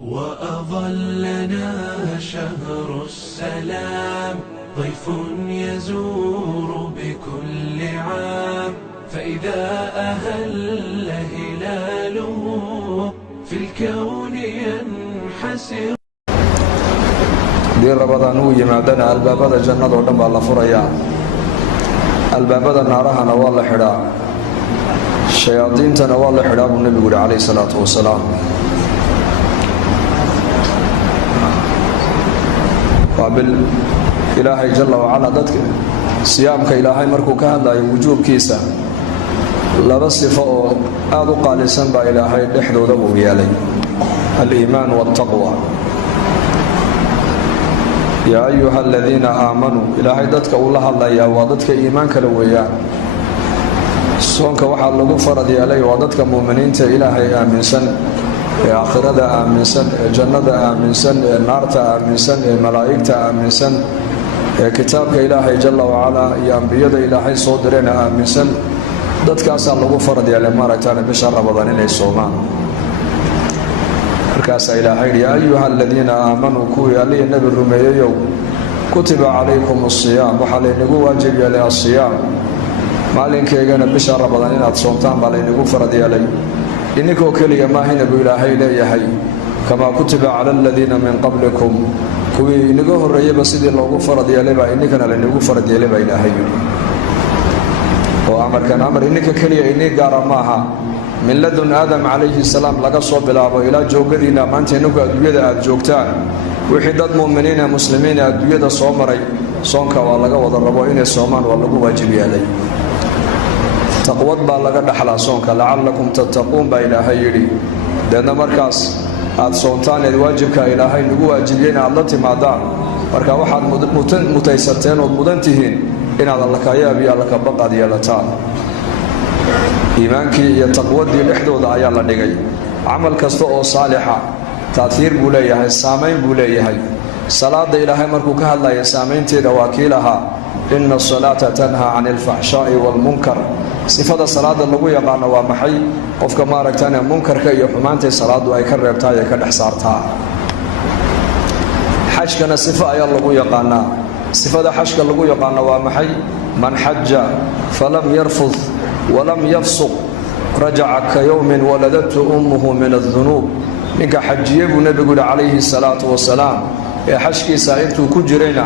وأظلنا شهر السلام ضيف يزور بكل عام فإذا أهل هلاله في الكون ينحسر دي رمضان ويمادنا البابada jannada oo dhan baa la furayaa albaabada naarahana waa la xidhaa shayaadiintana waa la xidhaa buu nabigu calayhi salaatu wasalaam qabil ilaahay jalla wa ala dadka siyaamka ilaahay markuu ka hadlayo wujuubkiisa laba sifo oo aad u qaalisan baa ilaahay dhexdooda uu yeelay al-iimaan wat-taqwa يا أيها الذين آمنوا إلهي ددك الله الله يا وددك إيمانك لويا صونك وحا لغو فرض يلي وددك مؤمنين إلهي آمن سن آخرة آمن سن جنة آمن سن نار آمن سن ملائكة آمن سن كتابك إلهي جل وعلا يا أنبياء إلهي صدرين آمن سن ددك أسأل لغو فرض يلي ماركتان بشهر رمضان إلي الصومان markaas ilaahay ya ayuha alladina aamanu ku yali nabi rumeeyo kutiba alaykum as-siyam waxa laynagu waajib yeelay as-siyam maalinkeegana bisha Ramadaan inaad soomtaan baa laynagu farad yeelay inkoo kaliya ma hina bu ilaahay leeyahay kama kutiba ala alladina min qablikum kuwi inagu horeeyaba sidii loogu farad yeelay baa inkana laynagu farad yeelay baa ilaahay oo amarkan amar inka kaliya inii gaar maaha من لدن آدم عليه السلام لقى صوب الأبو إلى جوجدنا ما أنت نقول أدوية الجوكتان وحدة مؤمنين مسلمين أدوية الصومري صونك والله وضربوين الصومان والله واجبي علي تقوض بالله دحلا صونك لعلكم تتقون بإلى هيري لأن مركز الصونتان الواجبك إلى هاي نقول واجبين على تمادا مركز واحد متيستين ومدنتهين إن هذا الله كيابي الله كبقى ديالتان إيمانك يتقوى لحدود آيات الله نجاي عمل كستو صالحة تأثير بوليه السامين بوليه صلاة إلهي مركوك الله يسامين تيدا وكيلها إن الصلاة تنهى عن الفحشاء والمنكر صفة الصلاة اللي يقعنا ومحي قفك ما ركتنا منكر كي يحمان تي صلاة ويكرر تايا كدحسارتها حج كان صفة آيات اللي يقعنا صفة حج اللي يقعنا ومحي من حج فلم يرفض ولم يفسق رجع كيوم ولدته أمه من الذنوب منك حجيه النبي عليه الصلاة والسلام يا حشكي سائلت كجرينا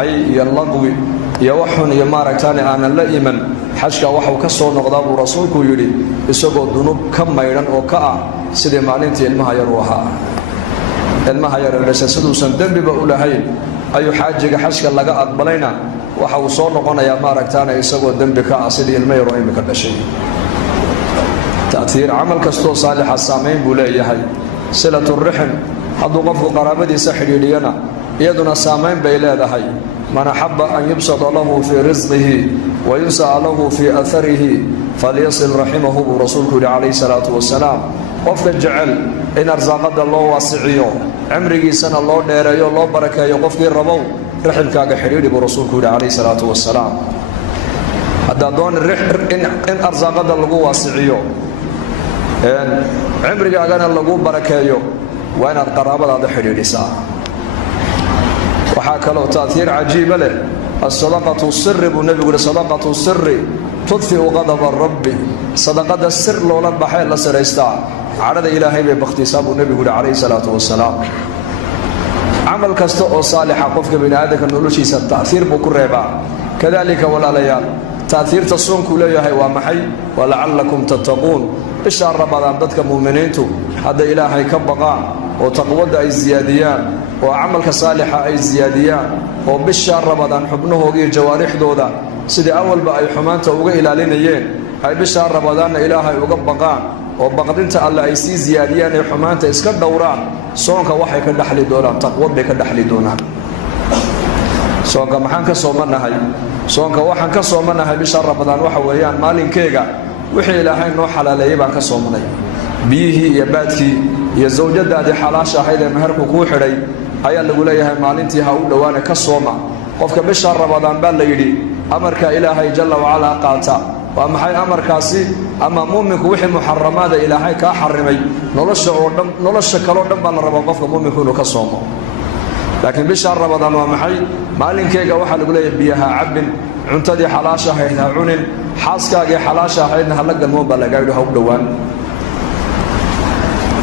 أي يلقوي يوحن يماركتان أنا لا إيمن حشك وحو كسو نغضاب رسولك يري يسوق الذنوب كم ميران وكاء سيدي مالنتي المها يروها المها يرلس سدوسن دنب بأولهي أي حاجة حشك لقى أقبلينا waxa uu soo noqonayaa maaragtaana isagoo dambi ka asidii ilmeeyro imika dhashay ta'thir amal kasto saalixa saameyn buu leeyahay silatu rihim haduu qofku qaraabadiisa xiriiriyana iyaduna saameyn bay leedahay man habba an yubsata lahu fi rizqihi wa yunsa lahu fi atharihi falyasil rahimahu rasuulku alayhi salatu wassalam qofka jecel in arsaaqada loo waasiciyo umrigiisana loo dheereeyo loo barakeeyo qofkii rabow رحمك حريري برسولك عليه الصلاة والسلام هذا دون إن أرزاق هذا اللقوة واسعيو عمرك أغانا اللقوة بركايو وين القرابة هذا حريري ساعة وحاك له تأثير عجيب له الصدقة السر بالنبي يقول صدقة السر تطفئ غضب الرب صدقة السر لولا بحي الله سريستا عرض إلهي باختصاب النبي يقول عليه الصلاة والسلام عمل كستو صالحة قفك بين هذاك النولوشيس التأثير بكرهبا كذلك ولا ليال تأثير تصون كلها هي ومحي ولعلكم تتقون بشهر رمضان ضدك مؤمنينتو هذا إلهي كبقى وتقوى أي زياديان وعمل كصالحة أي زياديان وبشهر رمضان حبنه وغير جوارح دودا سيدي أول بقى حمانته وغير إلى لينيين هاي بشهر رمضان إلهي وقبقى وبقدنت الله أي سي زياديان حمانته إسكت دوران صونك وحي كدحلي دونان تقوى كدحلي دونان صونك محان كسومناهي صونك وحان كسومناهي بشهر رمضان waxa weeyaan maalinkeega wixii ilaahay noo xalaaleeyay baan ka soomanay biyihi iyo baadkii iyo zawjadaadi xalaasha ahayd ee meherku ku xidhay ayaa lagu leeyahay maalintii ha u dhawaana ka sooma qofka bishar Ramadaan baa la yiri amarka ilaahay jalla wa ala qaata ومحي أمر كاسي أما مؤمنك وحي محرمات إلهي كحرمي nolosha kaloo dhan baa la rabaa qofka mu'minku inuu ka soomo. laakiin bisha Ramadaan waa maxay? maalinkeega waxaa lagu leeyahay biyaha cabbin, cuntadii xalaasha ahayd ha cunin, xaaskaagii xalaasha ahaydna hala galmoon baa lagaa yidhi ha u dhowaan.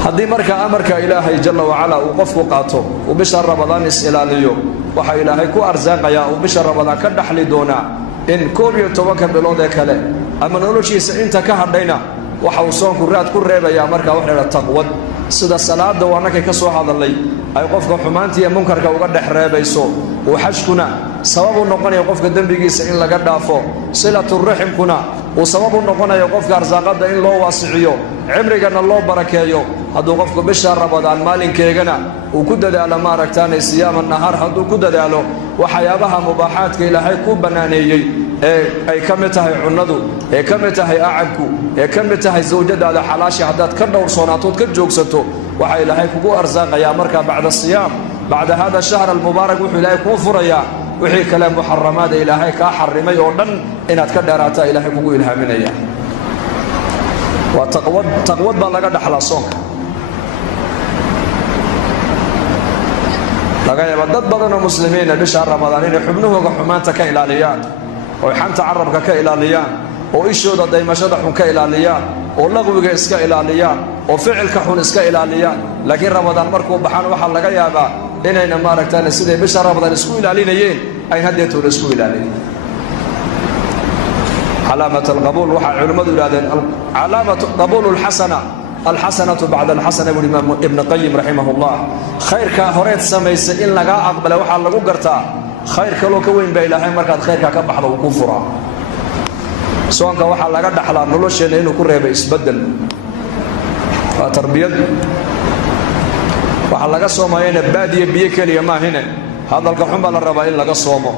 haddii markaa amarka ilaahay jalla wacalaa uu qofku qaato uu bisha Ramadaan is-ilaaliyo, waxaa ilaahay ku arsaaqayaa uu bisha Ramadaan ka dhaxli doonaa in 11 bilood ee kale ama noloshiisa inta ka hadhayna waxa uu soonku raad ku reebayaa markaa wax la taqwad. sida salaada waanaka ka soo hadalay ay qofka xumaanta iyo munkarka uga dhex reebayso, oo xajkuna sabab u noqonayo qofka dambigiisa in laga dhaafo, silatul rahimkuna uu sabab u noqonayo qofka arsaaqada in loo waasiciyo, cimrigana loo barakeeyo. hadduu qofku bisha Ramadaan maalinkeegana uu ku dadaalo maaragtaanay siyaama nahaar, hadduu ku dadaalo waxyaabaha mubaaxaadka ilaahay ku banaaneeyey ee ay ka mid tahay cunnadu, ee ka mid tahay acabku, ee ka mid tahay zawjadaada xalaashi, haddaad ka dhowrsoonaatood ka joogsato waxaa ilaahay kugu arsaaqayaa markaa bacda siyaam, bacda hada shahr almubaarak wuxuu ilaahay kuu furayaa wixii kale muxaramaada ilaahay kaa xarimay oo dhan inaad ka dheeraataa ilaahay kugu ilhaaminaya. waa taqwad baa laga dhaxlaa soonka. laga yaaba dad badan oo muslimiina bisha Ramadaan inay xubnahooga xumaanta ka ilaaliyaan, oo xanta carabka ka ilaaliyaan, oo ishooda daymashada xun ka ilaaliyaan, oo laqwiga iska ilaaliyaan, oo ficilka xun iska ilaaliyaan. laakiin Ramadaan markuu baxaan waxaa laga yaabaa inayna maaragtaan siday bisha Ramadaan isku ilaalinayeen ay haddeetooda isku ilaalin. علامة القبول وحا علماء الأذن علامة قبول الحسنة بعد الحسنة والإمام ابن قيم رحمه الله خير كهوريت سميس إن لقا أقبل وحا لقو قرتا خير كلو كوين بإلهي مركات خير كبحض وكفرا سواء وحا لقا دحلا نلوشين إنو كره بيسبدل وتربية وحا لقا صومين بادية بيكالي ما هنا هذا القحوم للربا إن لقا صومه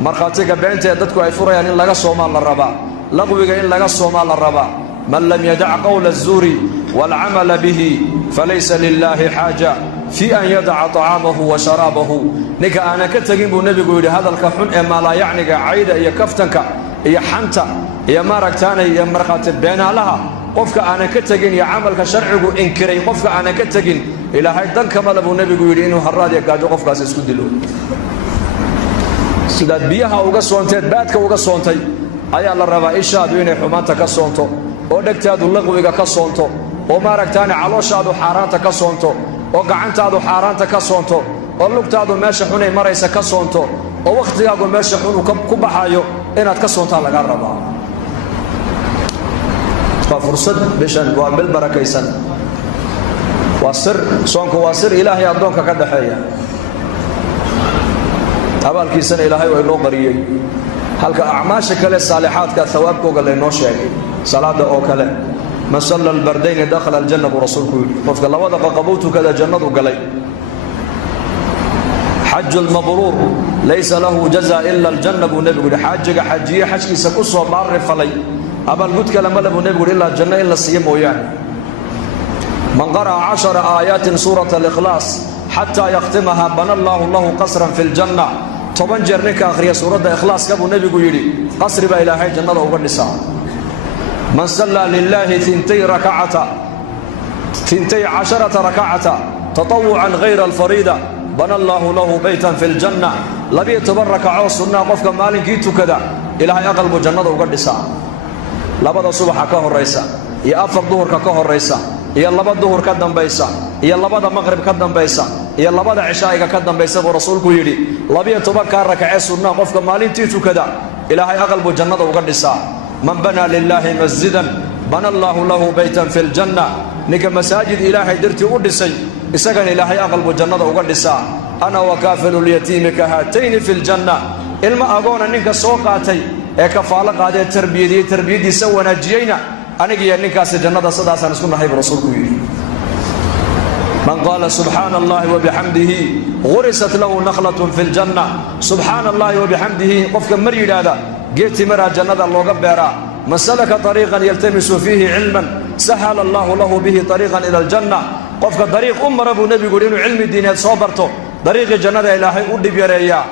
مرخاتيك بينتي يددكو أي فريان إن لقا صومان للربا لغويga in laga soomaa la rabaa. man lam yadac qawla الzuri wاlcamala bihi falaysa lilahi xaaja fi an yadaca طacaamahu wa sharaabahu. ninka aanan ka tegin buu nebigu yidhi hadalka xun ee maalaayacniga, cayda iyo kaftanka iyo xanta iyo maaragtaanay iyo markhaati beenaalaha qofka aanan ka tegin iyo camalka sharcigu inkiray qofka aanan ka tegin ilaahay dankamale buu nebigu yidhi inuu haraad iyo gaajo qofkaas isku dilo. sidaad biyaha uga soonteed baadka uga soontay ayaa la rabaa ishaadu inay xumaanta ka soonto, oo dhegtaadu laqwiga ka soonto, oo maaragtaane calooshaadu xaaraanta ka soonto, oo gacantaadu xaaraanta ka soonto, oo lugtaadu meesha xunay maraysa ka soonto, oo wakhtigaagu meesha xun ku baxayo inaad ka soontaa laga rabaa. waa fursad bishan, waa bil barakaysan, waa sir. soonku waa sir ilaahay addoonka ka dhaxeeya, abaalkiisana ilaahay waa inoo qariyey. halka acmaasha kale saalixaadka thawaabkooga laynoo sheegay, salaada oo kale man salla albardayni dakhala aljanna buu rasuulku yidhi, qofka labada qaqabuu tukada jannadu galay. xaju lmabruur laysa lahu jaza ila aljanna buu nebigu yidhi, xaajiga xajiye xajkiisa ku soo baarri falay abaalgud kale male buu nebigu yidhi ilaa janno in la siiyo mooyaane. man qara'a 10 aayaatin suurata alikhlaas xataa yakhtimaha bana allaahu lahu qasran fi ljanna. 10 jeer ninka akhriya suuradda ikhlaaska buu nebigu yidhi qasri baa ilaahay jannada uga dhisaa. man sallaa lilaahi 12 rakacata tatawucan hayra alfariida bana allaahu lahu baytan fi ljanna. 12 rakacoo sunnaa qofka maalinkii tukada ilaahay aqal buu jannada uga dhisaa. 2 subaxa ka horaysa iyo 4 duhurka ka horaysa iyo 2 duhur ka dambaysa iyo 2 maqrib ka dambaysa iyo 2 cishaa'iga ka dambaysa buu rasuulku yidhi 12 rakacee sunnaa qofka maalintii tukada ilaahay aqal buu jannada uga dhisaa. man banaa lilaahi masjidan bana allaahu lahu baytan fi ljanna. ninka masaajid ilaahay dartii u dhisay isagana ilaahay aqal buu jannada uga dhisaa. ana wakaafilu lyatiimi ka haatayni fi ljanna. ilma agoona ninka soo qaatay ee kafaalo qaadee tarbiyadiyey tarbiyaddiisa wanaajiyeyna anigiiyo ninkaasi jannada sidaasaan isku nahay buu rasuulku yidhi. man qaala subxaana allahi wabixamdihi gurisat lahu nakhlatun fi ljanna. subxaana allahi wabixamdihi qofka mar yidhaahda geed timiraa jannada looga beeraa. man salaka طariiqan yaltamisu fiihi cilman sahala allahu lahu bihi طariiqan ila aljanna. qofka dariiq u mara buu nebigu yidhi inuu cilmi diineed soo barto dariiqii jannada ilaahay u dhib yareeyaa.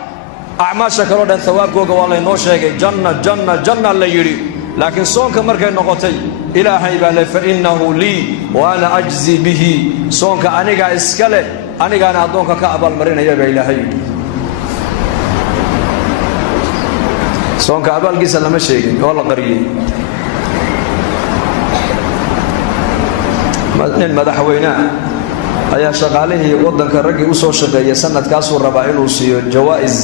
acmaasha kaloo dhan thawaabkooga waa laynoo sheegay, janna janna janna la yidhi. laakiin soonka markay noqotay ilaahay baa le fa innahu lii wa ana ajzi bihi soonka anigaa iska leh anigaana addoonka ka abaalmarinaya baa ilaahay yidhi soonka abaalkiisa lama sheegin oo la qariyey nin madaxweynaha ayaa shaqaalihii waddanka raggii u soo shaqeeyay sanadkaasuu rabaa inuu siiyo jawaa'is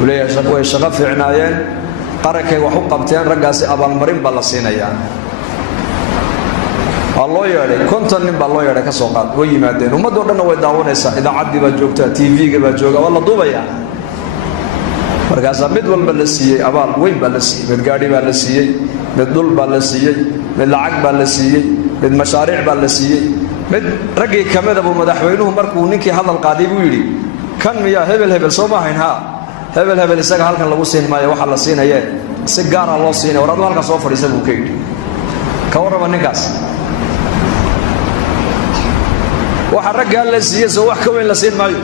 uu leeyahay way shaqo fiicnaayeen qarankay wax u qabteen raggaasi abaalmarin baa la siinayaa waa loo yeedhay 50 nin baa loo yeedhay ka soo qaad way yimaadeen ummadoo dhanna way daawanaysaa idaacaddii baa joogta TV-ga baa jooga waa la duubayaa markaasaa mid walba la siiyey abaal weyn baa la siiyey mid gaadhi baa la siiyey mid dhul baa la siiyey mid lacag baa la siiyey mid mashaariic baa la siiyey mid raggii ka mida buu madaxweynuhu markuu ninkii hadal qaaday buu yidhi kan miyaa hebel hebel soo ma ahayn haa hebel hebel isaga halkan lagu siin maayo waxaa la siinayee si gaara loo siinaya war aduu halkaa soo fadhiisa buu ka yidhi ka warraba ninkaas waxa raggaa la siiyey soo wax ka weyn la siin maayo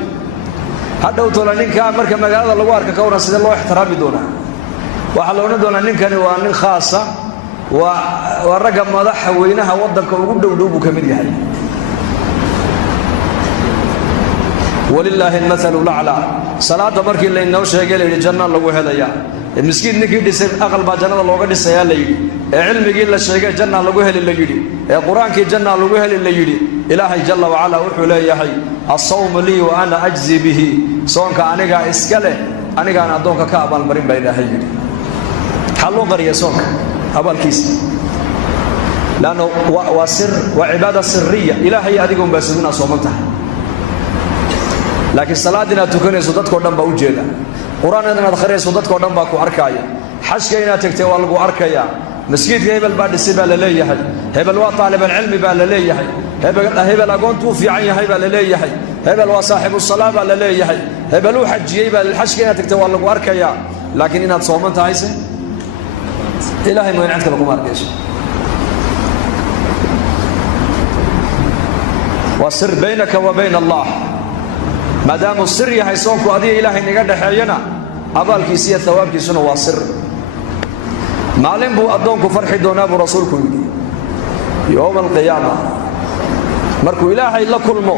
hadhow tola ninkaa marka magaalada lagu arka ka waran sidee loo ixtiraami doonaa waxaa la odhan doonaa ninkani waa nin khaasa waa ragga madaxweynaha waddanka ugu dhowdhow buu ka mid yahay walilaahi almathalu laclaa salaada markii laynoo sheegay la yidhi janna lagu helayaa miskiin ninkii dhisay aqal baa jannada looga dhisayaa la yidhi ee cilmigii la sheegay janna lagu heli la yidhi ee qur-aankii janna lagu heli la yidhi ilaahay jalla wacalaa wuxuu leeyahay assawmu lii wa ana ajzi bihi soonka anigaa iska leh anigaana addoonka ka abaalmarin baa ilaahay yidhi maxaa loo qariya soonka abaalkiisa laanno waa sir waa cibaada siriya ilaahay adiga unbaa suginaa sooman tahay laakiin salaad inaad tukanayso dadkoo dhan baa u jeeda qur-aan inaad akhriyayso dadkoo dhan baa ku arkaaya xajka inaad tagtay waa lagu arkayaa masjidka hebel baa dhisay baa la leeyahay hebel waa taalibalcilmi baa la leeyahay hebel agoontuu fiican yahay baa la leeyahay hebel waa saaxibu salaa baa la leeyahay hebel uu xajiyey baa xajka inaad tagtay waa lagu arkayaa laakiin inaad sooman tahayse ilaahay mooyaan cid kale kuma arkayso waa sir baynaka wa bayna allah maadaamuu sir yahay soonku adiga ilaahay naga dhexeeyana abaalkiisa iyo thawaabkiisuna waa sir maalin buu addoonku farxi doonaa buu rasuulku yidhi yowma alqiyaama markuu ilaahay la kulmo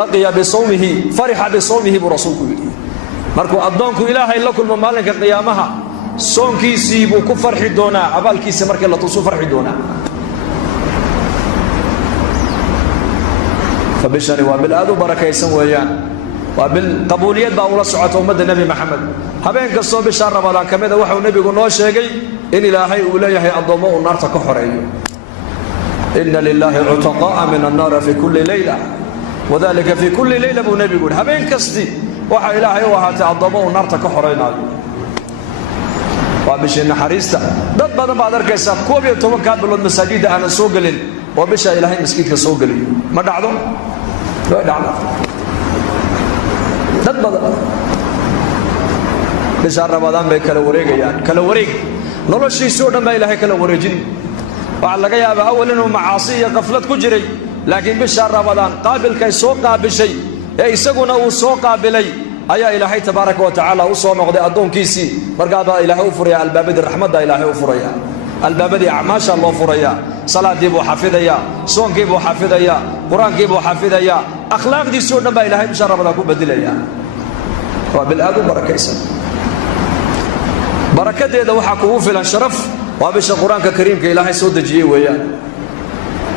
laqiya bisawmihi farixa bisawmihi buu rasuulku yidhi markuu addoonku ilaahay la kulmo maalinka qiyaamaha soonkiisii buu ku farxi doonaa abaalkiisa markii la tusu farxi doonaa fabishani waa bil aad u barakaysan weeyaan waa bil qabuuliyad baa ula socota ummadda nebi maxamed habeen kastoo bishaa ramadaan ka mida waxuu nebigu noo sheegay in ilaahay uu leeyahay addoommo uu naarta ka xoreeyo inna lilaahi cutaqaa'a min annaari fi kulli leyla wadalika fi kulli leyla buu nebigu yidhi habeen kasti waxaa ilaahay u ahaatay addoommo uu naarta ka xoreynaayo waa bishii naxariista dad badan baad arkaysaa 12 bilood masaajidda aanan soo gelin oo bisha ilaahay masjidka soo geliyo ma dhacdo way dhacdo dad badan bisha ramadaan bay kala wareegayaan kala wareeg noloshiisoo dhan baa ilaahay kala wareejin waxa laga yaabaa awal inuu macaasi iyo qaflad ku jiray laakiin bisha ramadaan qaabilkay soo qaabishay ee isaguna uu soo qaabilay ayaa ilaahay tabaaraka wa tacaala u soo noqday addoonkiisii markaa baa ilaahay u furaya albaabadii raxmadda ilaahay u furaya albaabadii acmaasha loo furaya salaadii buu xafidayaa soonkii buu xafidayaa qur-aankii buu xafidayaa akhlaaqdiisoo dhan baa ilaahay bisha ramadaan ku bedilaya waa bil aad u barakaysan barakadeeda waxaa kugu filan sharaf waa bisha qur-aanka kariimka ilaahay soo dejiyey weeyaan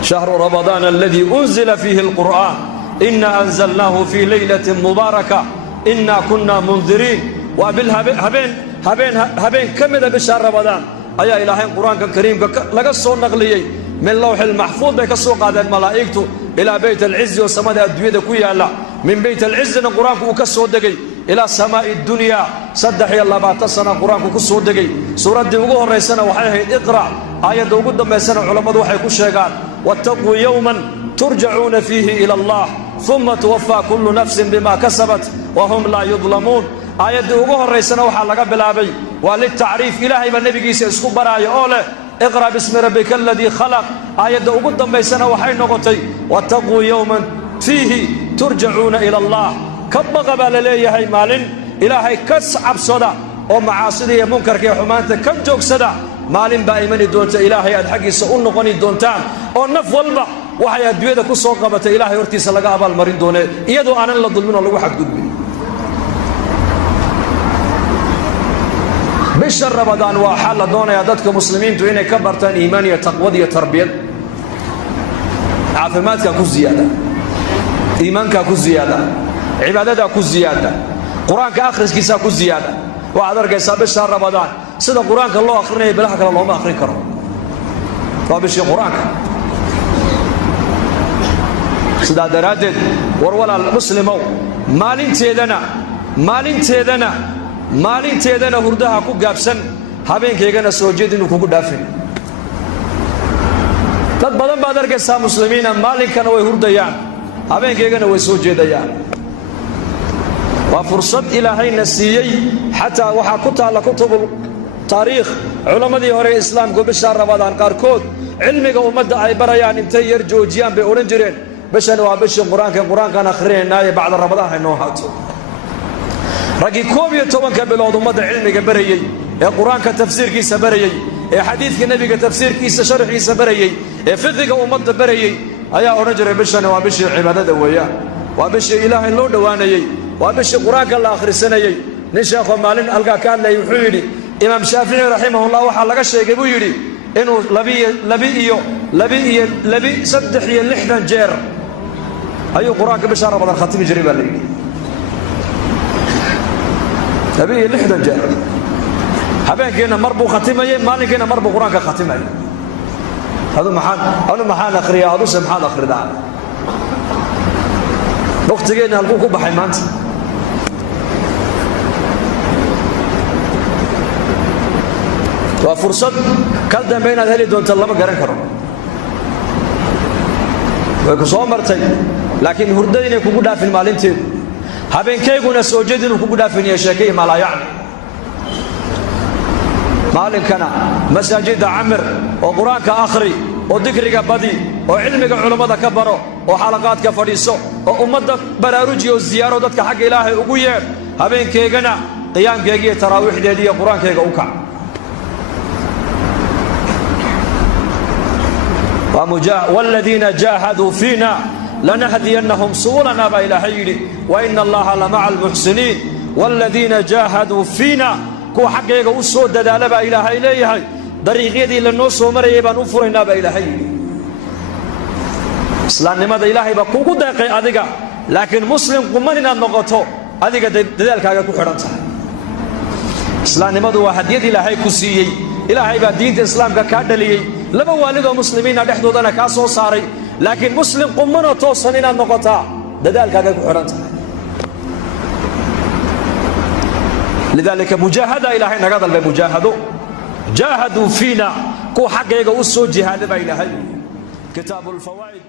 shahru ramadaan aladii unzila fiihi alqur'aan ina anzalnaahu fii laylatin mubaaraka ina kunna mundiriin waa bil habeen ka mida bisha ramadaan ayaa ilaahay qur-aanka kariimka laga soo naqliyey min lawxil maxfuud bay ka soo qaadeen malaa'igtu ilaa bayt alcizi oo samada adduunyada ku yaalla min bayt alcizina qur-aanku uu ka soo degay ilaa samaa'i dunyaa 23 sana qur-aanku ku soo degay suuraddii ugu horraysana waxay ahayd iqra' aayadda ugu dambaysana culammadu waxay ku sheegaan wattaquu yowman turjacuuna fiihi ila allah uma tuwaffaa kullu nafsin bima kasabat wa hum laa yudlamuun aayaddii ugu horraysana waxaa laga bilaabay waa litacriif ilaahay baa nebigiisa isku baraayo oo leh iqra' bismi rabbika aladii khalaq aayadda ugu dambaysana waxay noqotay wattaquu yowman fiihi turjacuuna ila allah ka baqa baa la leeyahay maalin ilaahay ka cabsada oo macaasida iyo munkarka iyo xumaanta ka joogsada maalin baa imani doonta ilaahay aad xaggiisa u noqoni doontaan oo naf walba waxay adduunyada ku soo qabatay ilaahay hortiisa laga abaalmarin doonee iyadoo aanan la dulmin oo lagu xadgudbin bisha ramadaan waa xal la doonayaa dadka muslimiintu inay ka bartaan iimaan iyo taqwad iyo tarbiyad caafimaadka ku ziyaada iimaanka ku ziyaada cibaadada ku ziyaada quraanka akhriskiisa ku ziyaada waxaad arkaysaa bisha ramadaan sida quraanka loo akhrinayo bilaha kale looma akhrin karo waa bishii quraanka sidaa daraaddeed war walaal muslimow maalinteedana hurdaha ku gaabsan habeenkaygana soo jeed inuu kugu dhaafin dad badan baad arkaysaa muslimiina maalinkana way hurdayaan habeenkaygana way soo jeedayaan waa fursad ilaahayna siiyey xataa waxaa ku taalla kutubul taariikh culammadii hore ee islaamku bisha ramadaan qaarkood cilmiga ummadda ay barayaan intay yar joojiyaan bay odhan jireen bishan waa bishii qur-aankaan akhrinaynaaye bacda ramadaan haynoo haato raggii 11 bilood ummadda cilmiga barayey ee qur-aanka tafsiirkiisa barayey ee xadiidka nebiga tafsiirkiisa sharxiisa barayey ee fiqiga ummadda barayey ayaa odhan jiray bishani waa bishii cibaadada weeyaan waa bishii ilaahay loo dhowaanayey waa bishii qur-aanka la akhrisanayey nin sheekoo maalin halkaa ka hadlayay wuxuu yidhi imaam shaafici raximahullah waxaa laga sheegay buu yidhi inuu 63 jeer ayuu qur-aanka bisha ramadaan khatimi jiray baa la yidhi 60 jeer habeenkiina mar buu khatimayay maalinkiina mar buu qur-aanka khatimayay adu maxaan akhriyaa aduse maxaad akhridaa waqtigeena halkuu ku baxay maanta waa fursad kal dambe inaad heli doonta lama garan karo way ku soo martay laakiin hurdada inay kugu dhaafin maalinteedu habeenkayguna soo jeed inuu kugu dhaafinayo sheekay maalaa yacni maalinkana masaajida camir oo qur-aanka akhri oo dikriga badi oo cilmiga culammada ka baro oo xalaqaadka fadhiiso oo ummadda baraaruji oo ziyaaro dadka xagga ilaahay ugu yeedh habeenkaygana qiyaamkayga iyo taraawiixdeeda iyo qur-aankayga u kac والذين جاهدوا فينا لنهدينهم سبلنا با إلهي يدي وإن الله لمع المحسنين والذين جاهدوا فينا كو حقيقة وسود دالا با إلهي إليهي طريقيدي للنص ومريي بان أفرنا با إلهي إسلام نماذا إلهي با كوكو داقي أذيك لكن مسلم قماننا النغطو أذيك دلالك أغا كو حرانتا إسلام نماذا واحد يد إلهي كسيي إلهي با دين الإسلام كادليي laba waalidoo muslimiina dhexdoodana kaa soo saaray laakiin muslim qumano toosan inaad noqotaa dadaalkaaga ku xidhan tahay lidaalika mujaahada ilaahay naga dalbay mujaahado jaahaduu fiina kuwa xaggayga u soo jihaada baa ilaahay kitaabu lfawaa'id